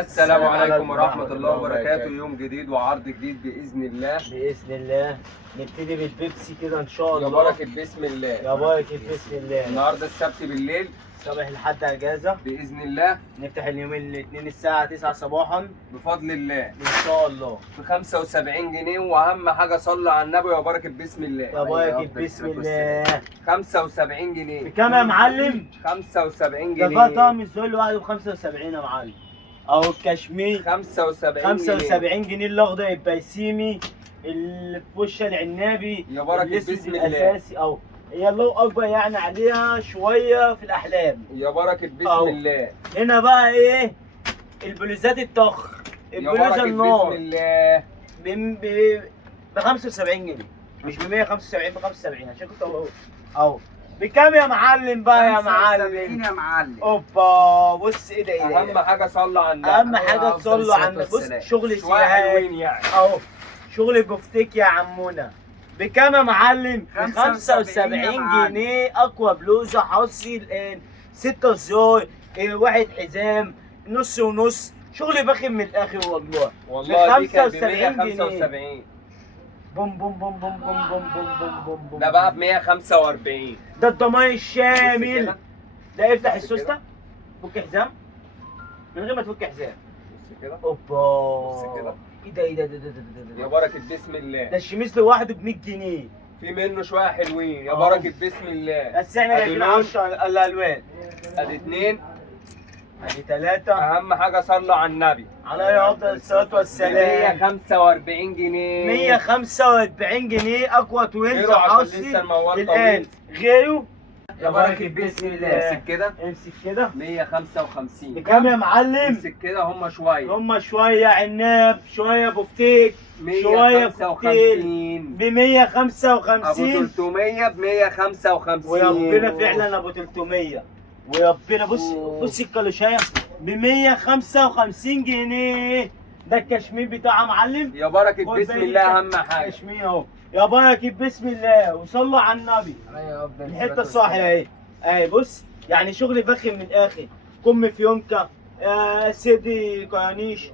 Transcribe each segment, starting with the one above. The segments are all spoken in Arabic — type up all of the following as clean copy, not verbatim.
السلام عليكم ورحمة الله وبركاته. يوم جديد وعرض جديد بإذن الله. بإذن الله نبتدي بالبيبسي كده إن شاء الله. يا بركة بسم الله. يا بركة بسم الله. النهارده السبت بالليل، صباح الحد أجازة بإذن الله، نفتح اليومين الاثنين الساعة 9 صباحا بفضل الله إن شاء الله ب 75 جنيه. وأهم حاجة صلي على النبي يا بركة بسم الله. يا بركة بسم الله. 75 جنيه. بكام يا معلم؟ 75 ده جنيه. بقى طقم الزول لوحده ب 75 يا معلم. أهو الكشمير 75 75 جنيه. الأخضر البيسيمي، الفوشة العنابي، يا بركة الأسود بسم الله. الأساسي. أهو هي الله أكبر يعني عليها شوية في الأحلام. يا بركة بسم أهو. الله. هنا بقى إيه؟ البلوزات الطخ، يا البلوزة بركة بسم النار الله. ب 75 جنيه، مش ب 175، ب 75 عشان كنت اهو. بكام يا معلم بقى يا 75 معلم؟ يا معلم. اوبا بص ايه ده ايه ده؟ أهم حاجة صلي على النبي. اهم حاجه تصلوا على النبي. بص شغل شوية حلوين سياحات يعني. اهو، شغل بفتيك يا عمونا. بكام يا معلم؟ ب 75 يا 75 معلم. جنيه. اقوى بلوزه حصري الان 6 زراير، واحد حزام نص ونص، شغل فاخر من الاخر والله. والله دي كانت ب 75 جنيه. 175. بوم بوم بوم بوم بوم بوم بوم بوم بوم بوم. ده بقى ب 145. ده الضمان بص الشامل. كده. ده افتح بص السوسته، كده. فك حزام من غير ما تفك حزام. بص كده. اوبا بص كده. ايه ده ايه ده ده يا بركة بسم ده الله. الشميس لوحده ب 100 جنيه. في منه شوية حلوين يا أهو. بركة بسم الله. بس احنا أدي جايبين لون. 10 الالوان. ادي 2. ادي 3. اهم حاجة صلوا على النبي. عليه افضل الصلاه والسلام. 145 جنيه. 145 جنيه. اقوى توينز غيره عشان حصري لسه الموال الان. طويل. غيره يا بركة بسم الله. امسك كده. امسك كده. 155. بكام يا معلم؟ امسك كده. هم شوية. هما شوية عناب، شوية بفتيك، شوية كوكتيل 155. ب 155. ابو 300 ب 155. وربنا فعلا ابو 300. وربنا بص الكالوشاية ب 155 جنيه. ده الكشمير بتاع معلم. يا بركة خد بسم بالك الله اهم حاجة. كشمير اهو. يا بركة بسم الله وصلوا على النبي. الحتة الصح اهي. اهي بص يعني شغل فاخر من الاخر. كم فيونكة، سيدي كرانيش،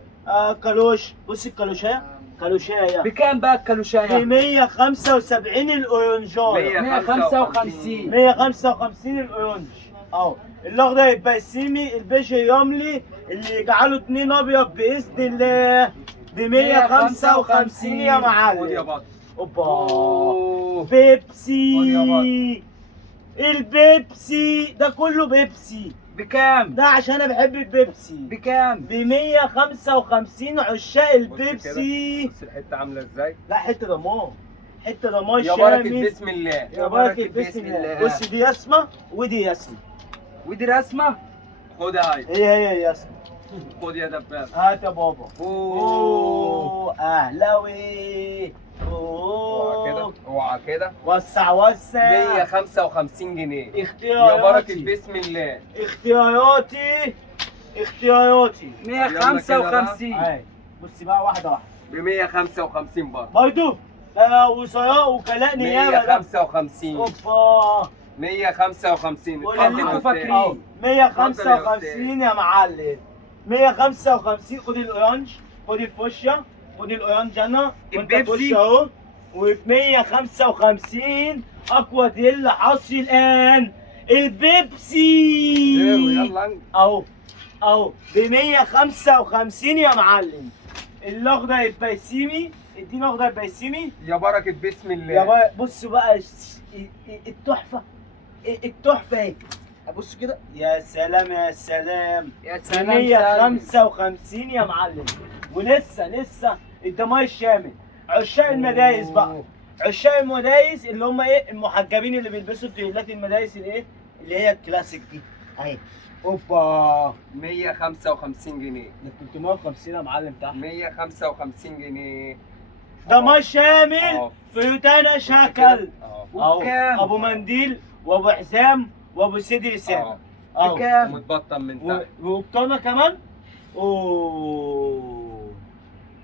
كالوش. بص الكالوشاية، كالوشاية بكام بقى ب الكالوشاية؟ 175 الاورنجايه. 155. 155 الاورنج اهو. الاخضر البسيمي، البيج الرملي اللي يجعله 2 ابيض باذن الله ب 155 يا خد يا معلم. بطل. اوبا أوه. خد بيبسي. يا البيبسي ده كله بيبسي. بكام؟ ده عشان انا بحب البيبسي. بكام؟ ب 155. عشاق البيبسي. بص الحتة عاملة ازاي؟ لا حته دمار، حته دمار يا بركة شامل. بسم الله. يا بركة بسم الله. بص دي ياسمة ودي ياسمة. ودي رسمة. خدها هاي. هي ياسمة. خد يا دباب. هات يا بابا. اوه. اهلاوي. اوعى كده. اوعى كده. وسع وسع. 155 جنيه. يا اختياراتي. بركة بسم الله. اختياراتي. اختياراتي. 155. اهي بص بقى واحدة واحدة. ب 155 برضه. برضه وصياء وكلاء نيابة ده. 155. اوبا 155. خليكوا فاكرين. 155 يا معلم. 155. خد الاورانج، خد الفوشيا، خد الاورانج انا وانت البيبسي. فوشيا اهو. وب 155 اقوى ديل حصري الان البيبسي. يلا اهو اهو ب 155 يا معلم. الاخضر البيسيمي، ادينا اخضر البيسيمي. يا بركة بسم الله. يا بقى بص بقى التحفة، التحفة اهي. بص كده. يا سلام يا سلام. يا 155 يا معلم. ولسه الدمار الشامل. عشاق المدايس بقى، عشاق المدايس اللي هم ايه، المحجبين اللي بيلبسوا تيلات المدايس الايه اللي هي الكلاسيك دي اهي. اوبا 155 جنيه. ده 350 يا معلم تحت. 155 جنيه. دمار شامل. أهو. فيوتانا شكل اهو. بكام؟ ابو منديل وابو حزام وابو سيدي سام. بكام؟ متبطن من تحت. وبطانه كمان. اوه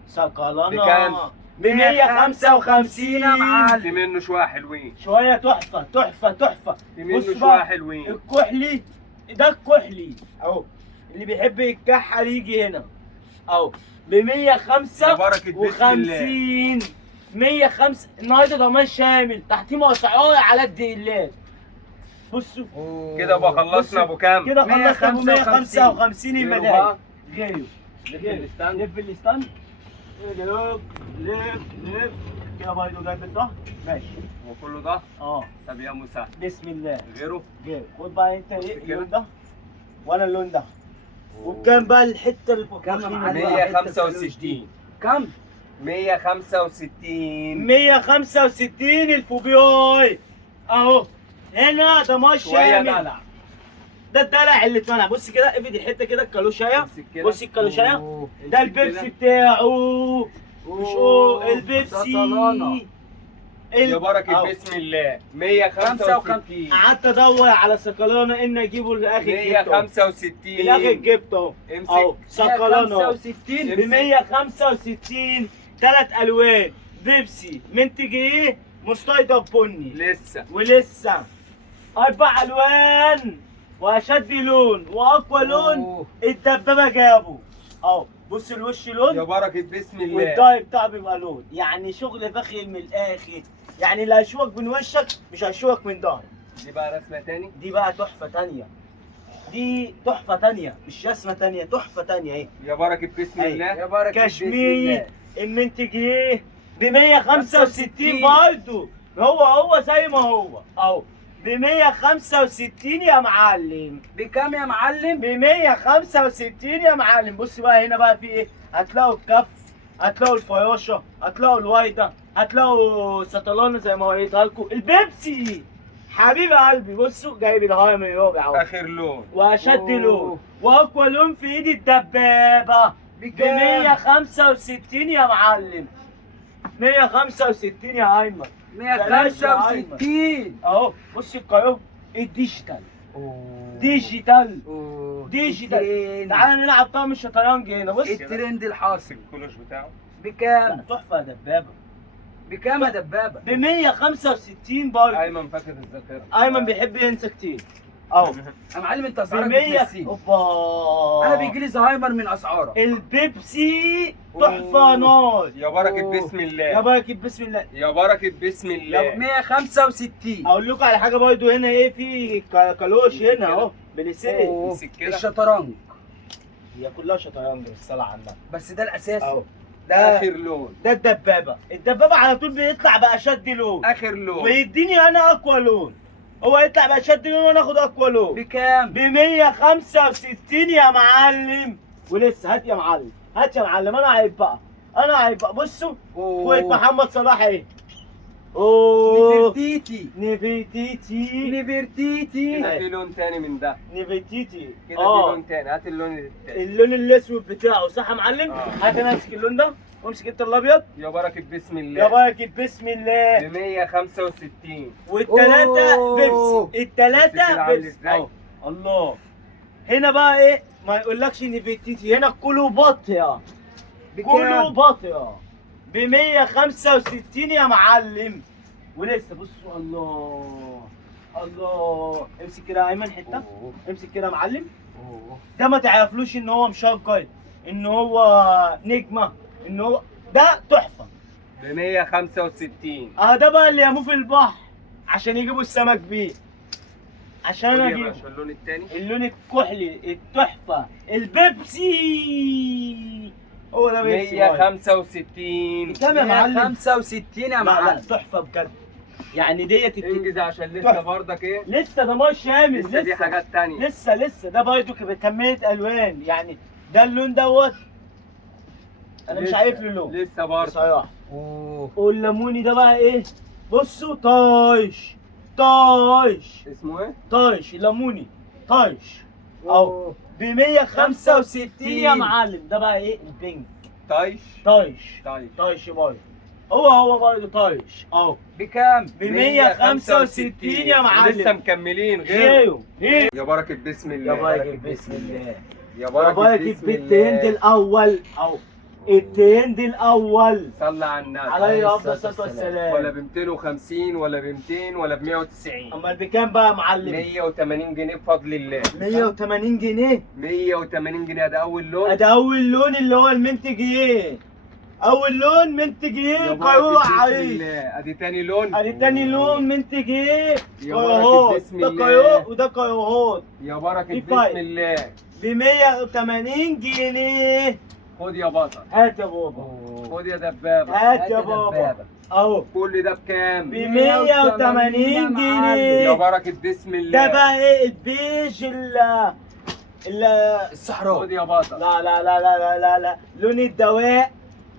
سكالانه. بكام؟ ب 155 يا معلم. في منه شوية حلوين. شويه تحفه تحفه تحفه. في منه بص شوية بقى حلوين. الكحلي ده، الكحلي اهو اللي بيحب يتكحل يجي هنا. اهو ب يا بركة بسم الله. 155. 105 النهارده ضمان شامل، تحتيه اسعار على الدقيقات. بصوا كده بقى خلصنا ابو كام؟ كده خلصنا ابو 155 غيره المدايس. بقى. غيره لف الستاند. لف الستاند، لف لف لف كده برضه جنب الظهر. ماشي وكله ده. اه طب يا مساعد بسم الله. غيره. غير خد بقى انت بص ايه كده. اللون ده وانا اللون ده. وبكام بقى الحته اللي فوق؟ كام يا معلم؟ 165. كم؟ 165. 165 الفوبياي اهو. هنا ضمان شوية شامل. دلع. ده الدلع اللي اتمنع. بص كده افرد الحته كده الكالوشايه. امسك كده. بص الكالوشايه أوه. ده امسك البيبسي كده. بتاعه. مش أوه. البيبسي. سطلانة. يا بركة أهو. بسم الله. 165. قعدت ادور على سكلانه ان اجيبه للاخر جبته. 165. في الاخر جبته اهو. امسك. اهو سكلانه 165 ب 165 ثلاث الوان بيبسي منتج ايه؟ مستيض بني لسه. ولسه 4 الوان واشد لون واقوى لون. أوه. الدبابه جابه اهو. بص الوش يا لون بركة بسم الله. والداي بتاعه بيبقى لون. يعني شغل فخم من الاخر. يعني اللي هيشوفك من وشك مش هيشوفك من ظهرك. دي بقى رسمة تاني. دي بقى تحفه تانيه. دي تحفه تانيه مش رسمه تانيه، تحفه تانيه اهي. يا بركة بسم أيوة. الله. يا بركة بسم كشمير الله. المنتج ايه؟ ب 165 برضه. هو زي ما هو اهو ب 165 يا معلم. بكام يا معلم؟ ب 165 يا معلم. بص بقى هنا بقى في ايه؟ هتلاقوا الكف، هتلاقوا الفياشه، هتلاقوا الوايده، هتلاقوا سطلانه زي ما وريتها لكم. البيبسي حبيب قلبي. بصوا جايب الهوايه من رابع اهو. اخر لون. واشد أوه. لون واقوى لون في ايد الدبابه. ب بكام؟ 165 يا معلم. 165 يا ايمن. 165. اهو بص القايمه الديجيتال. أوه. ديجيتال. أوه. ديجيتال. الترند. تعالى نلعب طقم الشطرنج هنا. بص الترند الحاصل. الكلوش بتاعه. بكام؟ تحفه يا دبابه. بكام يا دبابة؟ ب 165 برضه. ايمن فاكر الذاكرة. ايمن بيحب ينسى كتير اهو. يا معلم انت ب اسعارك 100. بتنسيني. اوبا انا بيجي لي زهايمر من اسعارك. البيبسي تحفه نار. يا بركة أوه. بسم يا الله. بركه بسم الله. يا بركة بسم الله. 165. اقول لكم على حاجه برضه هنا ايه في كالوش هنا اهو بليسيه. أوه. امسك كده. الشطرنج. هي كلها شطرنج بالصلاه على النبي بس ده الاساسي. اهو. اخر ده لون. ده الدبابه على طول بيطلع باشد لون اخر لون. ويديني انا اقوى لون. هو يطلع باشد لون وانا اخد اقوى لون. بكام؟ ب 165 يا معلم. ولسه هات يا معلم، هات يا معلم. انا عيب بقى، انا عيب بقى. بصوا اخوة محمد صلاح ايه. اوه نفرتيتي. نيفيتيتي. نفرتيتي. كده في لون تاني من ده. نيفيتيتي. كده في لون تاني. هات اللون التاني. اللون الاسود بتاعه صح يا معلم؟ آه. هات انا امسك اللون ده وامسك انت الابيض. يا بركة بسم يا الله. بركة بسم الله. ب 165. والتلاتة أوه. بيبسي. التلاتة بص كده عامل بيبسي. إزاي؟ أهو. الله. هنا بقى ايه؟ ما يقولكش نيفيتيتي، هنا كليوباترا. كليوباترا ب 165 يا معلم. ولسه بصوا الله الله. امسك كده يا ايمن حته. أوه. امسك كده يا معلم. أوه. ده ما تعرفلوش ان هو مشجر، ان هو نجمه، ان هو ده تحفه. ب 165. ده بقى اللي يرموه في البحر عشان يجيبوا السمك بيه. عشان قول انا يا اجيبه. باشا اللون التاني. اللون الكحلي التحفه البيبسي. هو ده بيبسي. 165. كام يا معلم؟ 165 يا لا لا معلم. تحفه بجد. يعني ديت انجز عشان لسه تحفة. برضك ايه. لسه ده مش شامل. لسه دي حاجات تانية. لسه ده برضه بكمية الوان. يعني ده اللون دوت انا مش لسه- عارف له لون لسه برضه. بصراحه. أوه. والليموني ده بقى ايه؟ بصوا طايش اسمه ايه؟ طايش الليموني طايش اهو ب 165 يا معلم. ده بقى ايه؟ البينك طايش. طايش طايش. برضه. هو برضه طايش اهو بكام؟ ب 165 يا معلم. لسه مكملين غيره. غيره. يا بركة بسم الله. يا بركة بسم الله. يا يا بركة بركة بسم بنت هند الله. الأول أهو. الترند الاول صلى على النبي. عليه افضل الصلاه والسلام. ولا ب 250 ولا ب 200 ولا ب 190. امال بكام بقى يا معلم؟ 180 جنيه بفضل الله. 180 جنيه. 180 جنيه. ده اول لون. ده اول لون اللي هو المنتج ايه؟ اول لون منتج ايه؟ يا بركة قيروع بسم عليه. الله. ادي تاني لون. ادي تاني لون منتج ايه؟ يا بركة قيروع. بسم ده الله. قيروع وده قيروعات. يا بركة في بسم فرق. الله. ب 180 جنيه. خد يا بطل. هات يا بابا. خد يا دبابة. هات يا بابا. اهو كل ده بكام؟ ب 180 جنيه. يا بركة بسم الله. ده بقى ايه البيج الصحراء. خد يا بطل. لا لا لا لا لا لا لا لون الدواء.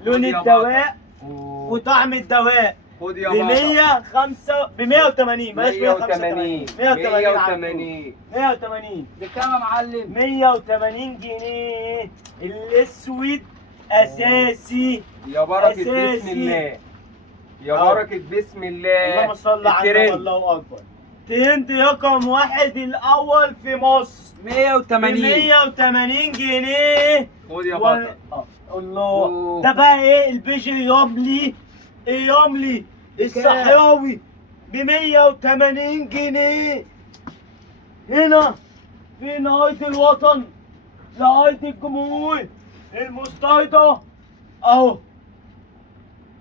لون خد يا الدواء أوه. وطعم الدواء. خد يا ب بطل. 180 بلاش 180. 180 180 بكام يا معلم؟ 180 جنيه. الاسود اساسي. يا بركة أساسي. بسم الله. يا أهو. بركة بسم الله. اللهم صل على النبي. الترند. الله اكبر. ترند رقم واحد الاول في مصر. 180. 180 جنيه. خد يا و- بطل. الله. أوه. ده بقى ايه البيج الرملي. الرملي الصحراوي ب 180 جنيه. هنا في نهاية الوطن نهاية الجمهور المستيطة اهو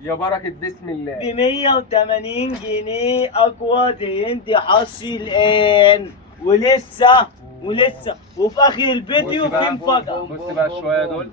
يا بركة بسم ب الله. 180 جنيه. اقوى ترند حصري الان ولسه وفي اخر الفيديو بص في بقى. مفاجأة. بص بقى شوية دول.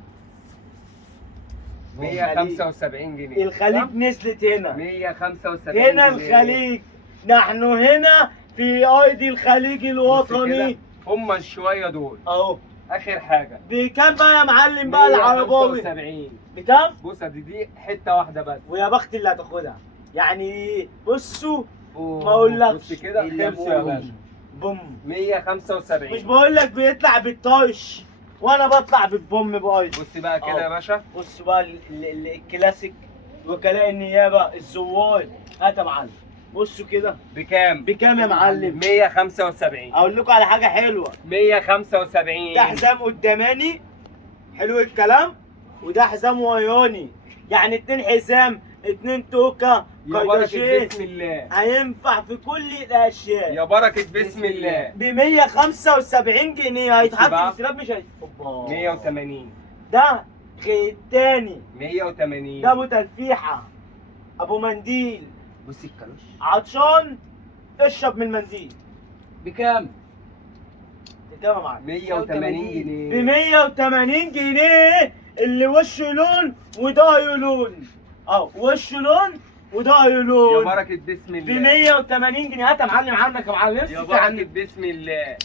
175 جنيه. الخليج نزلت هنا. 175 هنا جنيه. الخليج. نحن هنا في ايدي الخليج بص الوطني. كده. هم الشوية دول. اهو آخر حاجة. بكام بقى يا معلم بقى العرباوي؟ 175. بكام؟ بص دي حتة واحدة بس. ويا بخت اللي هتاخدها. يعني بصوا أوه. ما اقولكش. بص كده خلصوا يا باشا. بوم. 175. مش بقول لك بيطلع بالطايش وانا بطلع بالبوم بايظ. بص بقى كده يا باشا. بص بقى الكلاسيك وكلاء النيابه الزوار. هات يا معلم. بصوا كده بكام؟ بكام يا معلم؟ 175. اقول لكم على حاجه حلوه. 175. ده حزام قداماني حلو الكلام وده حزام وراني. يعني 2 حزام 2 توكه يا بركة قيداشين. بسم الله. هينفع في كل الاشياء. يا بركة بسم الله. ب 175 جنيه هيتحط بقى. في السلاب مش هي 180. ده غير التاني. 180. ده ابو تلفيحه ابو منديل. بص الكلوش. عطشان اشرب من المنديل. بكام؟ بكام يا معلم؟ 180 ب جنيه. 180 جنيه. اللي وشه لون وده لون. اهو وشه لون وده يا لون. بركة بسم ب الله. 180 جنيه. هات يا معلم عندك يا معلم. يا نفسي بركة عندك. بسم الله.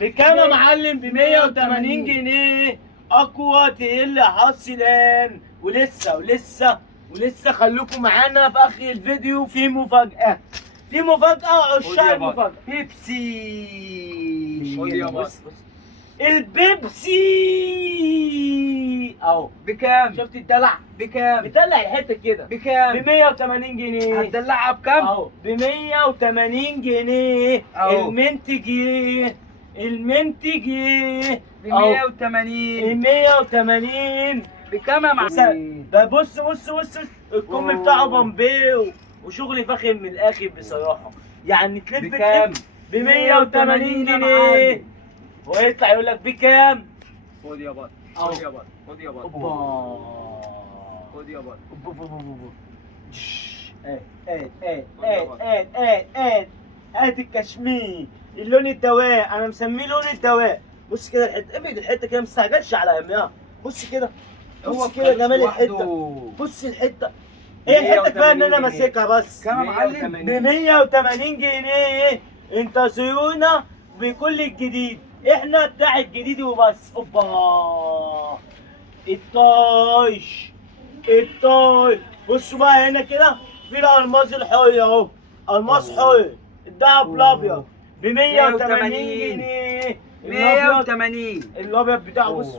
بكام يا معلم؟ ب 180 جنيه. اقوى تقل حصري الان ولسه خليكم معانا في اخر الفيديو. في مفاجأة. في مفاجأة عشاق خد يا بطل. المفاجأة. بيبسي. خد يا بطل. البيبسي اهو. بكام؟ شفت الدلع؟ بكام؟ بتدلع الحتة كده. ب بكام؟ 180 جنيه. هتدلعها بكام؟ اهو ب 180 جنيه. أهو. المنتج ب 180. 180. بكام يا معلم؟ ده بص الكم أوه. بتاعه بامبي وشغل فاخر من الاخر بصراحه. يعني تلف بكام؟ ب 180 يا جنيه. معلم. ويطلع يقول لك بكام؟ خد يا بطل. أهو. خد يا بطل. خد يا بطل. اوبا. خد يا بطل. ادي الكشمير اللون الدواء. انا مسميه لون الدواء. بص كده الحته. ابعد الحته كده ما تستعجلش على امها. بص كده. بص كده جمال الحته. بص الحته. هي الحته كفايه ان انا 180 ماسكها بس. كام يا معلم؟ ب 180 جنيه. انتظرونا بكل الجديد. احنا بتاع الجديد وبس. اوبا. الطايش. بصوا بقى هنا كده في الالماس الحي اهو. الماس حي. الدهب الابيض ب 180 جنيه. 180. الابيض بتاعه بص.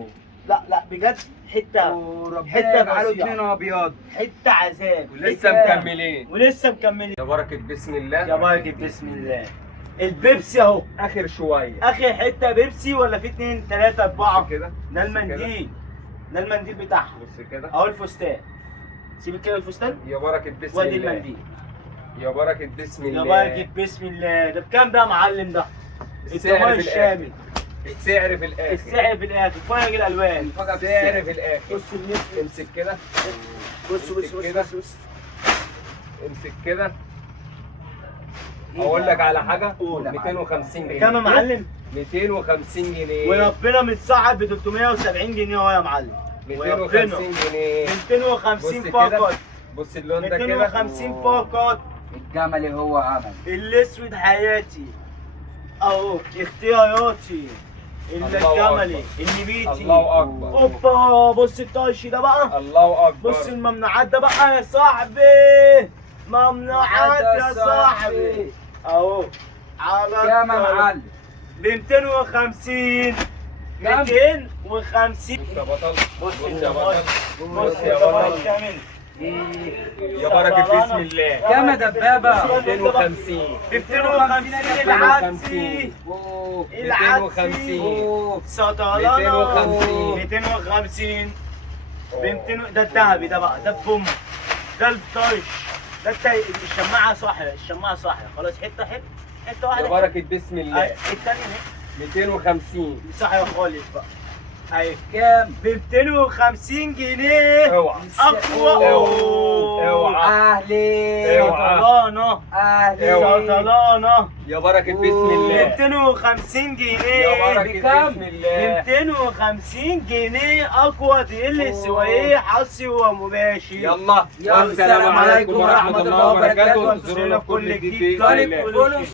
لا بجد حته. وربنا حتة يجعله فظيعة. 2 ابيض. حته عذاب. ولسه حتة- مكملين. ولسه مكملين. يا بركة بسم الله. يا بركة بسم الله. البيبسي اهو. آخر شوية. اخر حته بيبسي ولا في 2 3 4 كده. ده المنديل. ده المنديل بتاعها بص كده. اهو الفستان. سيب كده الفستان يا بركه بسم وادي الله. المنديل. يا بركه بسم يا الله. بركة بسم الله. ده بكام ده يا معلم ده؟ السعر الضمان في الشامل. السعر في الاخر. السعر في الاخر. فرق الالوان. السعر في الاخر. بص النسبة. امسك كده. بص بص بص كده. بص بص. امسك كده. اقول لك على حاجه. قول يا 250 جنيه. كام يا معلم؟ 250 جنيه. وربنا متصعد ب 370 جنيه اهو يا معلم. 250 جنيه. 250 بص كده. فقط. بص اللون ده كده. 250 فقط. الجملي هو عمل. الاسود حياتي اهو اختياراتي. الجملي النبيتي. الله اكبر. اوبا بص الطايش ده بقى. الله اكبر. بص الممنوعات ده بقى يا صاحبي. ممنوعات يا صاحبي اهو على كام يا معلم؟ ب 250. 250. بص يا بطل. بص يا بطل. بص يا يا بطل. كامل. يا بركه بسم الله. كام يا دبابة؟ 250. ب 250 العدسي. 250. سطلانة 250. 250 ب 200. ده الذهبي ده بقى. ده بوم. ده الطايش. ده الشماعة صاحية. الشماعة صاحية خلاص. حتة يا واحدة. بركه بسم الله. الثانية اهي 250. صاحية خالص بقى. اهي كام؟ ب 250 جنيه. اوعى. اقوى. اوعى. اهلي. اوعى. سطلانة. اهلي. سطلانة. يا بركه بسم الله. 250 يا جنيه. بركه بكام؟ بسم الله. 250 جنيه اقوى تقل السواقيه حصي ومباشر. يلا يلا، والسلام عليكم ورحمه الله وبركاته. انتظرونا في كل جديد. بإذن الله.